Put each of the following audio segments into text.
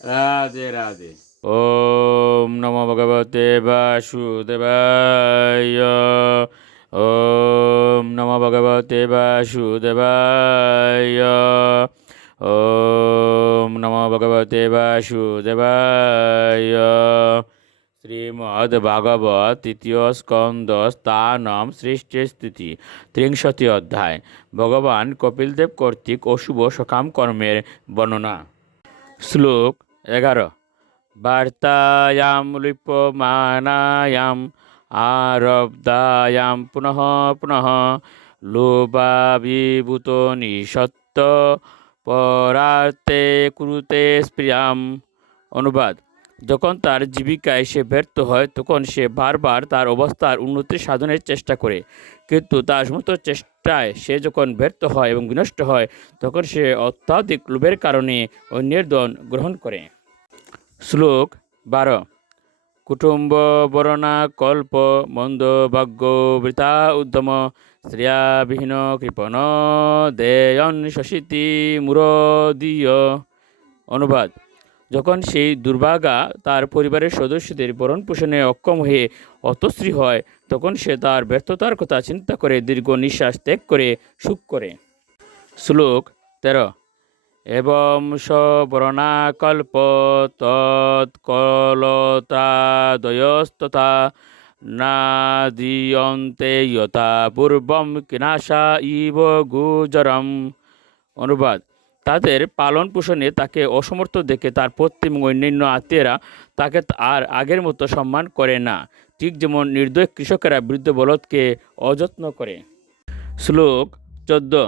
রাধে রাধে। ওম নমো ভগবতে বাসুদেবায়। ওম নমো ভগবতে বাসুদেবায়। ওম নমো ভগবতে বাসুদেবায়। শ্রীমদ্ভাগবত তৃতীয় স্কন্দ স্থানম সৃষ্টি স্থিতি 63 অধ্যায়। ভগবান কপিলদেব কর্তৃক অশুভ সকাম কর্মের বর্ণনা। শ্লোক 11। বার্তায়াম লিপ্যমানায়াম আরব্ধায়াম পুনঃ পুনঃ লোভাভিভূত নিঃসত্ত্ব পরার্থে কুরুতে স্প্রিয়াম। অনুবাদ: যখন তার জীবিকায় সে ব্যর্থ হয় তখন সে বারবার তার অবস্থার উন্নতি সাধনের চেষ্টা করে, কিন্তু তার সমস্ত চেষ্টায় সে যখন ব্যর্থ হয় এবং বিনষ্ট হয় তখন সে অত্যাধিক লোভের কারণে অন্যের ধন গ্রহণ করে। শ্লোক 12। কুটুম্ব বরণা কল্প মন্দ ভাগ্য বৃথা উদ্যম শ্রেয়াবিহীন কৃপণ দেয়ন শশীতি মুরদীয়। অনুবাদ: যখন সেই দুর্ভাগা তার পরিবারের সদস্যদের ভরণ পোষণে অক্ষম হয়ে হতশ্রী হয় তখন সে তার ব্যর্থতার কথা চিন্তা করে দীর্ঘ নিঃশ্বাস ত্যাগ করে সুখ করে। শ্লোক 13। এবং সবর্ণাকল্প তৎকলতাদয়স্তথা নাদিয়ন্তে যথা পূর্বম কিনাশা ইব গুজরম। অনুবাদ: তাদের পালন পোষণে তাকে অসমর্থ দেখে তার পত্নী এবং অন্যান্য আত্মীয়রা তাকে আর আগের মতো সম্মান করে না, ঠিক যেমন নির্দয় কৃষকেরা বৃদ্ধ বলদকে অযত্ন করে। শ্লোক 14।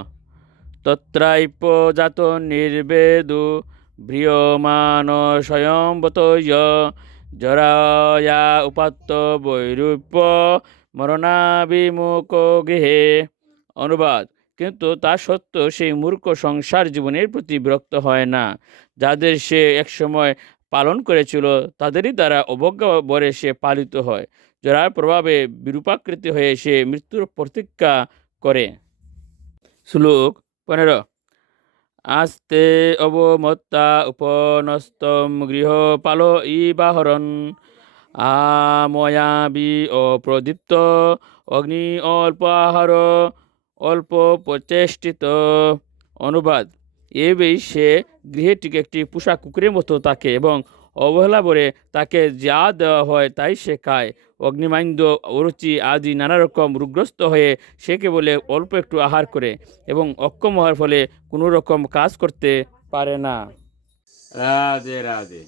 তত্রাইপজাত নির্বেদু ভ্রিয়মান স্বয়ংবত জরায়া উপাত্ত বৈরূপ্য মরণাভিমুখ গৃহে। অনুবাদ: কিন্তু তা সত্ত্বেও সেই মূর্খ সংসার জীবনের প্রতি বিরক্ত হয় না। যাদের সে একসময় পালন করেছিল তাদেরই দ্বারা অবজ্ঞা বরে সে পালিত হয়। জরার প্রভাবে বিরূপাকৃতি হয়ে সে মৃত্যুর প্রতীক্ষা করে। শ্লোক 15। আস্তে অবমত্তা উপনস্তম গৃহপাল ইবাহরণ আময়াবি অপ্রদীপ্ত অগ্নি অল্প আহার অল্প প্রচেষ্টিত। অনুবাদ: এভাবেই সে গৃহটিকে একটি পোষা কুকুরের মতো থাকে এবং অবহেলা করে তাকে যা দেওয়া হয় তাই সে খায়। অগ্নিমান্দ্য অরুচি আদি নানা রকম রোগগ্রস্ত হয়ে সে কেবল অল্প একটু আহার করে এবং অক্ষম হওয়ার ফলে কোনো রকম কাজ করতে পারে না। রাধে রাধে।